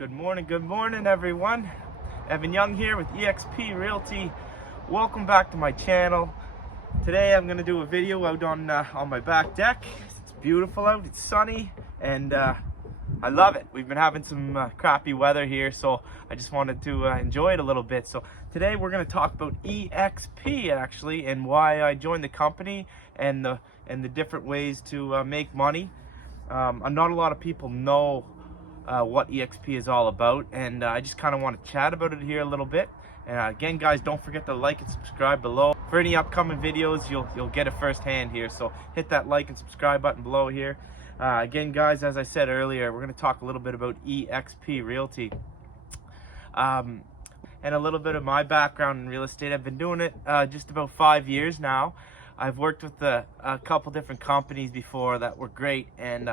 Good morning everyone. Evan Young here with Exp Realty. Welcome back to my channel. Today I'm going to do a video out on my back deck. It's beautiful out, it's sunny, and I love it. We've been having some crappy weather here, so I just wanted to enjoy it a little bit. So today we're going to talk about Exp actually, and why I joined the company, and the different ways to make money. Not a lot of people know what Exp is all about, and I just kind of want to chat about it here a little bit. And again, guys, don't forget to like and subscribe below for any upcoming videos. You'll get it firsthand here, so hit that like and subscribe button below here. Again, guys, as I said earlier, we're going to talk a little bit about Exp Realty, and a little bit of my background in real estate. I've been doing it just about 5 years now. I've worked with a couple different companies before that were great, and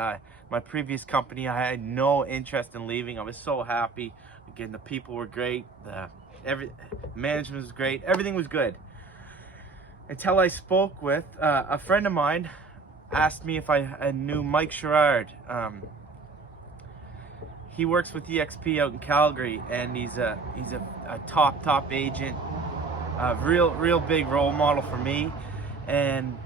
my previous company, I had no interest in leaving. I was so happy. Again, the people were great, the management was great, everything was good. Until I spoke with a friend of mine, asked me if I knew Mike Sherrard. He works with Exp out in Calgary, and he's a top agent, a real big role model for me. And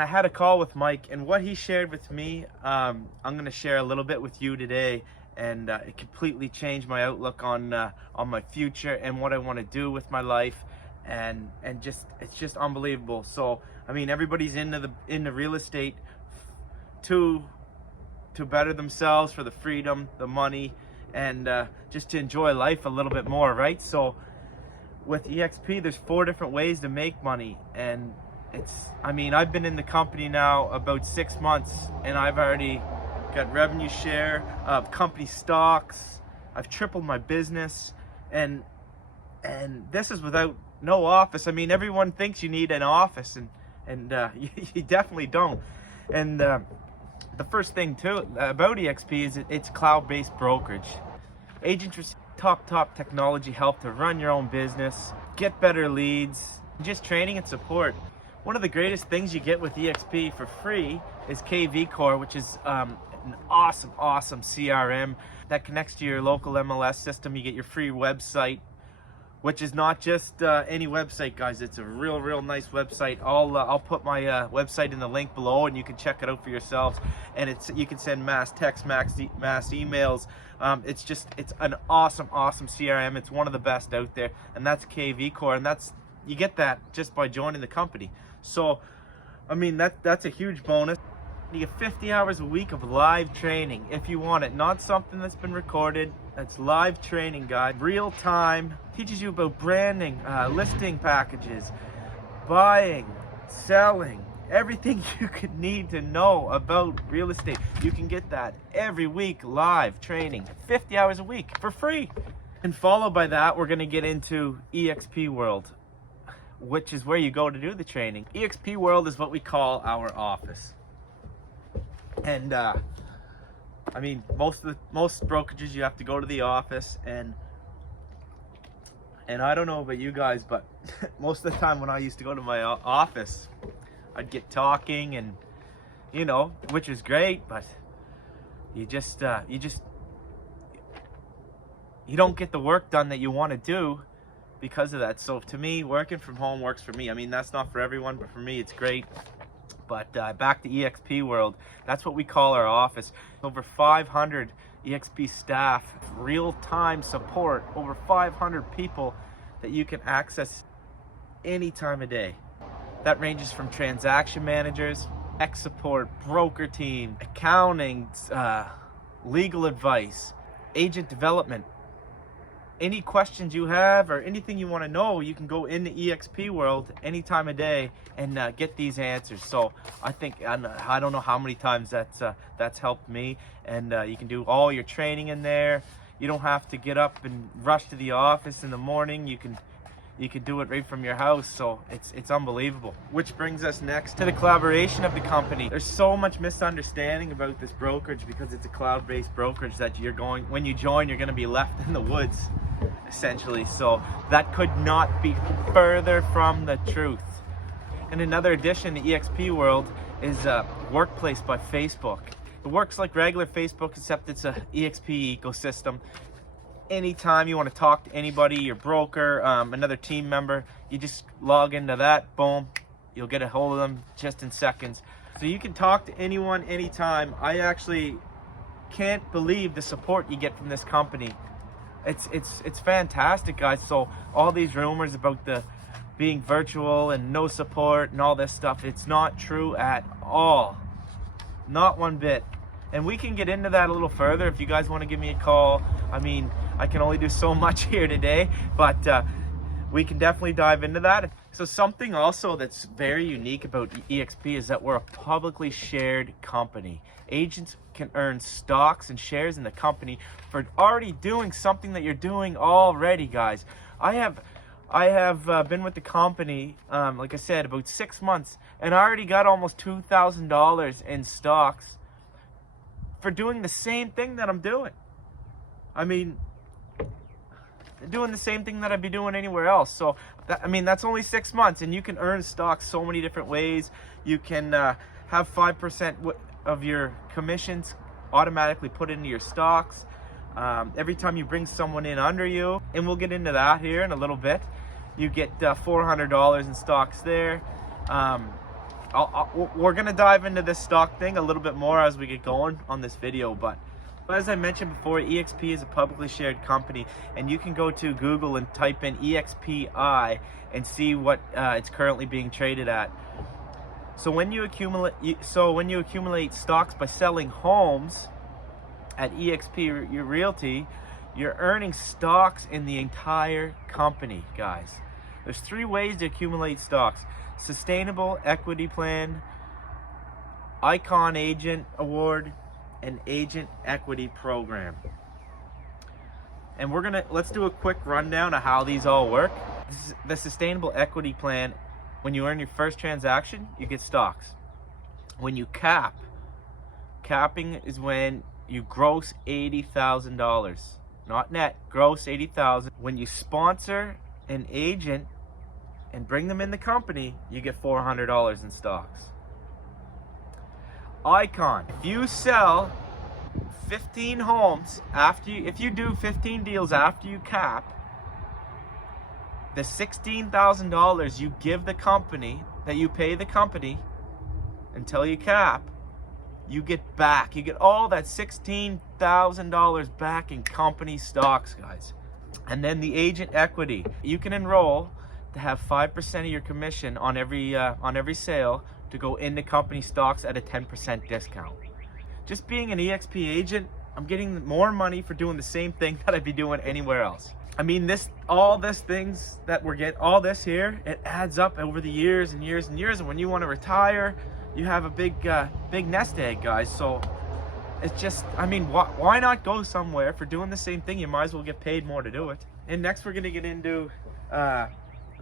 I had a call with Mike, and what he shared with me, I'm going to share a little bit with you today, and it completely changed my outlook on my future and what I want to do with my life, and it's just unbelievable. So I mean, everybody's into real estate to better themselves, for the freedom, the money, and just to enjoy life a little bit more, right? So with Exp, there's 4 different ways to make money, and I've been in the company now about 6 months, and I've already got revenue share of company stocks. I've tripled my business, and this is without no office. I mean, everyone thinks you need an office, and you definitely don't. And the first thing too about Exp is it's cloud-based brokerage. Agents receive top technology help to run your own business, get better leads, just training and support. One of the greatest things you get with Exp for free is KV Core, which is an awesome CRM that connects to your local MLS system. You get your free website, which is not just any website, guys. It's a real nice website. I'll put my website in the link below, and you can check it out for yourselves. And you can send mass text, mass emails. It's an awesome CRM. It's one of the best out there, and that's KV Core, and you get that just by joining the company. So I mean, that's a huge bonus. You get 50 hours a week of live training if you want it. Not something that's been recorded. That's live training, guys. Real time. Teaches you about branding, listing packages, buying, selling, everything you could need to know about real estate. You can get that every week, live training, 50 hours a week for free. And followed by that, we're gonna get into Exp World, which is where you go to do the training. Exp World is what we call our office. And I mean, most brokerages, you have to go to the office, and I don't know about you guys, but most of the time when I used to go to my office, I'd get talking, and which is great, but you don't get the work done that you want to do because of that. So to me, working from home works for me. I mean, that's not for everyone, but for me, it's great. But back to Exp World, that's what we call our office. Over 500 Exp staff, real-time support, over 500 people that you can access any time of day. That ranges from transaction managers, tech support, broker team, accounting, legal advice, agent development. Any questions you have or anything you want to know, you can go into Exp World any time of day and get these answers. So I don't know how many times that's helped me. And you can do all your training in there. You don't have to get up and rush to the office in the morning. You can do it right from your house. So it's unbelievable. Which brings us next to the collaboration of the company. There's so much misunderstanding about this brokerage because it's a cloud-based brokerage that when you join, you're going to be left in the woods, essentially. So that could not be further from the truth. And another addition to Exp World is Workplace by Facebook. It works like regular Facebook, except it's a EXP ecosystem. Anytime you want to talk to anybody, your broker, another team member, you just log into that, boom, you'll get a hold of them just in seconds. So you can talk to anyone, anytime. I actually can't believe the support you get from this company. It's fantastic, guys. So all these rumors about the being virtual and no support and all this stuff, it's not true at all. Not one bit. And we can get into that a little further if you guys want to give me a call. I mean, I can only do so much here today, but we can definitely dive into that. So something also that's very unique about EXP is that we're a publicly shared company. Agents can earn stocks and shares in the company for already doing something that you're doing already, guys. I have been with the company, like I said, about 6 months, and I already got almost $2,000 in stocks for doing the same thing that I'm doing. I mean, doing the same thing that I'd be doing anywhere else. So that, I mean, that's only 6 months, and you can earn stocks so many different ways. You can have 5% of your commissions automatically put into your stocks every time you bring someone in under you, and we'll get into that here in a little bit. You get $400 in stocks there. We're gonna dive into this stock thing a little bit more as we get going on this video, but as I mentioned before, EXP is a publicly shared company, and you can go to Google and type in EXPI and see what it's currently being traded at. So when you accumulate stocks by selling homes at Exp Realty, you're earning stocks in the entire company, guys. There's 3 ways to accumulate stocks: Sustainable Equity Plan, Icon Agent Award, and Agent Equity Program. And let's do a quick rundown of how these all work. The Sustainable Equity Plan, when you earn your first transaction, you get stocks. When you capping is when you gross $80,000, not net, gross $80,000. When you sponsor an agent and bring them in the company, you get $400 in stocks. Icon, if you sell 15 homes if you do 15 deals after you cap, the $16,000 you give the company, that you pay the company until you cap, you get back. You get all that $16,000 back in company stocks, guys. And then the agent equity, you can enroll to have 5% of your commission on every sale to go into company stocks at a 10% discount. Just being an EXP agent, I'm getting more money for doing the same thing that I'd be doing anywhere else. I mean, all this things that we're getting, all this here, it adds up over the years and years and years. And when you want to retire, you have a big nest egg, guys. So it's just, I mean, why not go somewhere for doing the same thing? You might as well get paid more to do it. And next we're gonna get into the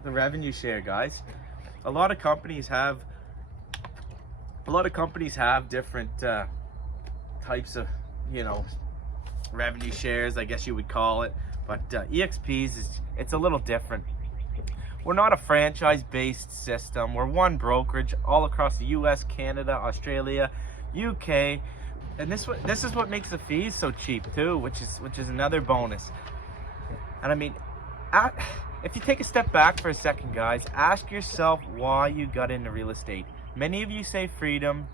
revenue share, guys. A lot of companies have different types of, revenue shares, I guess you would call it. But EXP's, it's a little different. We're not a franchise-based system. We're one brokerage all across the US, Canada, Australia, UK. And this is what makes the fees so cheap too, which is another bonus. And I mean, if you take a step back for a second, guys, ask yourself why you got into real estate. Many of you say freedom.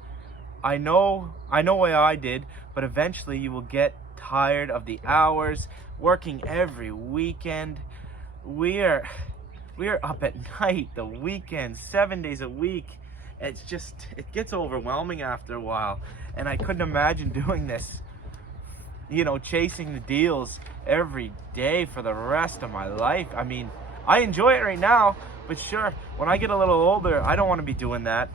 I know why I did, but eventually you will get tired of the hours, working every weekend. We are up at night, the weekends, 7 days a week. It gets overwhelming after a while, and I couldn't imagine doing this, chasing the deals every day for the rest of my life. I mean, I enjoy it right now, but sure, when I get a little older, I don't want to be doing that.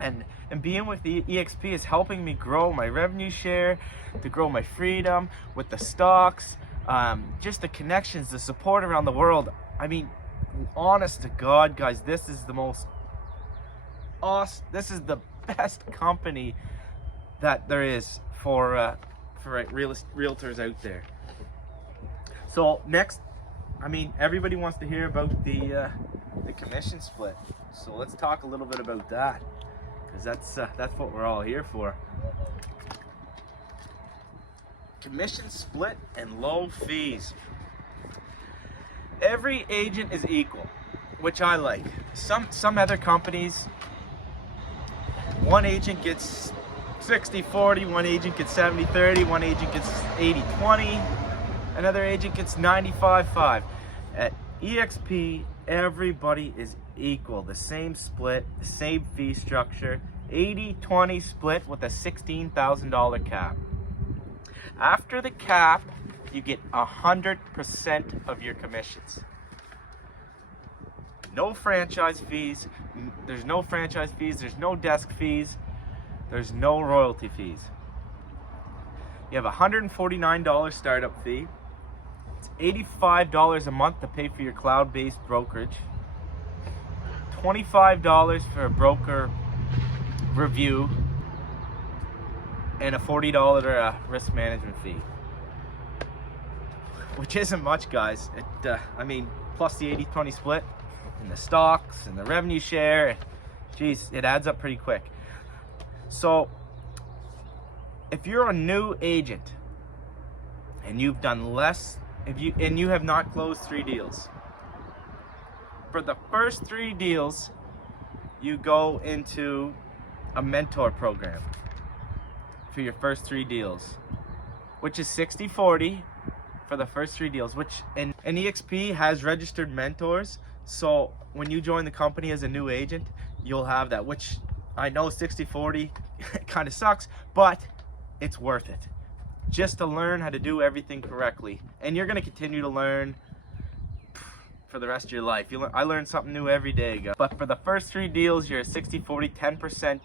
And being with the EXP is helping me grow my revenue share, to grow my freedom with the stocks, just the connections, the support around the world. I mean, honest to God, guys, this is the most awesome, this is the best company that there is for realtors out there. So next, I mean, everybody wants to hear about the commission split. So let's talk a little bit about that, because that's what we're all here for. commission split and low fees. Every agent is equal, which I like. Some other companies, one agent gets 60-40, one agent gets 70-30, one agent gets 80-20, another agent gets 95-5. At EXP, everybody is equal, the same split, the same fee structure, 80-20 split with a $16,000 cap. After the cap, you get 100% of your commissions. No franchise fees. There's no franchise fees. There's no desk fees. There's no royalty fees. You have a $149 startup fee. It's $85 a month to pay for your cloud-based brokerage. $25 for a broker review, and a $40 risk management fee, which isn't much, guys. I mean, plus the 80-20 split and the stocks and the revenue share, geez, it adds up pretty quick. So if you're a new agent and you've done less, and you have not closed 3 deals, for the first 3 deals you go into a mentor program for your first 3 deals, which is 60-40 for the first 3 deals, which and EXP has registered mentors. So when you join the company as a new agent, you'll have that, which I know 60-40 kind of sucks, but it's worth it just to learn how to do everything correctly. And you're going to continue to learn for the rest of your life. I learn something new every day, guys. But for the first 3 deals, you're 60-40, 10%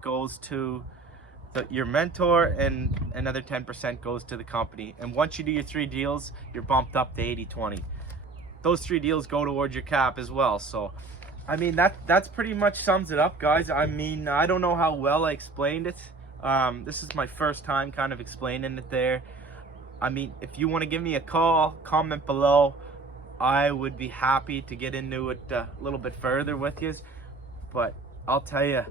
goes to your mentor and another 10% goes to the company. And once you do your 3 deals, you're bumped up to 80-20. Those 3 deals go towards your cap as well. So I mean, that's pretty much sums it up, guys. I mean, I don't know how well I explained it. This is my first time kind of explaining it there. I mean, if you want to give me a call, comment below. I would be happy to get into it a little bit further with you. But I'll tell you,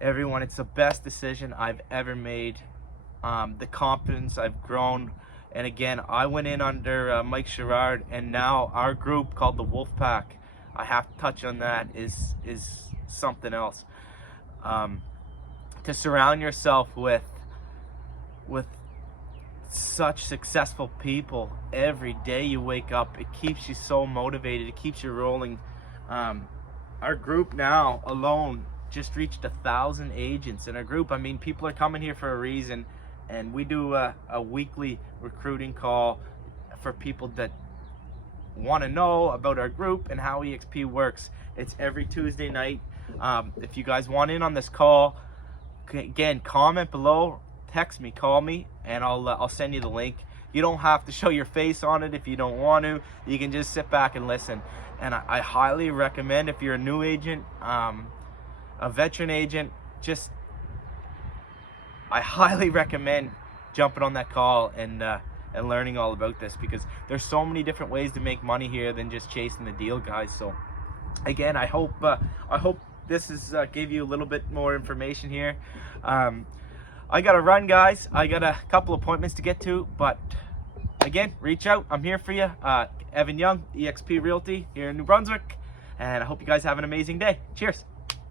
everyone, it's the best decision I've ever made. The confidence I've grown. And again, I went in under Mike Sherrard, and now our group called the Wolf Pack, I have to touch on that, is something else. To surround yourself with such successful people every day you wake up, it keeps you so motivated, it keeps you rolling. Our group now alone just reached 1,000 agents in our group. I mean, people are coming here for a reason, and we do a weekly recruiting call for people that want to know about our group and how EXP works. It's every Tuesday night. If you guys want in on this call, again, comment below, text me, call me, and I'll send you the link. You don't have to show your face on it if you don't want to. You can just sit back and listen. And I highly recommend, if you're a new agent, a veteran agent, I highly recommend jumping on that call and learning all about this, because there's so many different ways to make money here than just chasing the deal, guys. So again, I hope this is gave you a little bit more information here. I gotta run, guys. I got a couple appointments to get to, but again, reach out. I'm here for you. Evan Young, Exp Realty here in New Brunswick, and I hope you guys have an amazing day. Cheers.